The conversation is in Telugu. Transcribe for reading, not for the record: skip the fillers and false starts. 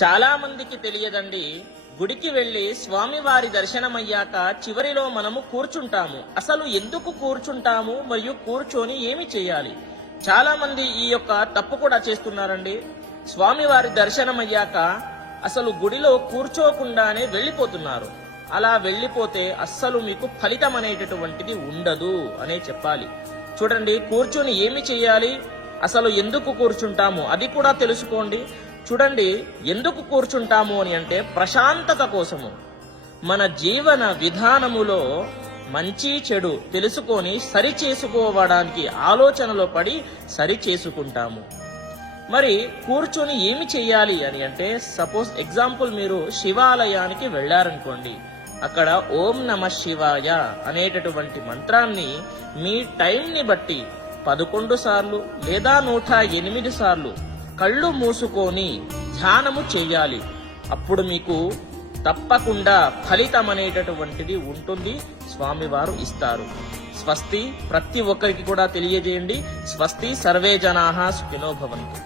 చాలా మందికి తెలియదండి, గుడికి వెళ్లి స్వామివారి దర్శనమయ్యాక చివరిలో మనము కూర్చుంటాము. అసలు ఎందుకు కూర్చుంటాము మరియు కూర్చొని ఏమి చేయాలి? చాలా మంది ఈ యొక్క తప్పు కూడా చేస్తున్నారండి. స్వామివారి దర్శనమయ్యాక అసలు గుడిలో కూర్చోకుండానే వెళ్ళిపోతున్నారు. అలా వెళ్ళిపోతే అస్సలు మీకు ఫలితం అనేటటువంటిది ఉండదు అనే చెప్పాలి. చూడండి, కూర్చొని ఏమి చేయాలి, అసలు ఎందుకు కూర్చుంటాము అది కూడా తెలుసుకోండి. చూడండి, ఎందుకు కూర్చుంటాము అని అంటే ప్రశాంతత కోసము. మన జీవన విధానములో మంచి చెడు తెలుసుకొని సరి చేసుకోవడానికి ఆలోచనలో పడి సరి చేసుకుంటాము. మరి కూర్చొని ఏమి చేయాలి అని అంటే, సపోజ్ ఎగ్జాంపుల్ మీరు శివాలయానికి వెళ్ళారనుకోండి, అక్కడ ఓం నమ శివాయ అనేటటువంటి మంత్రాన్ని మీ టైంని బట్టి 11 సార్లు లేదా 108 సార్లు కళ్ళు మూసుకొని ధ్యానము చేయాలి. అప్పుడు మీకు తప్పకుండా ఫలితం అనేటటువంటిది ఉంటుంది, స్వామివారు ఇస్తారు. స్వస్తి. ప్రతి ఒక్కరికి కూడా తెలియజేయండి. స్వస్తి. సర్వే జనాః సుఖినో భవంతు.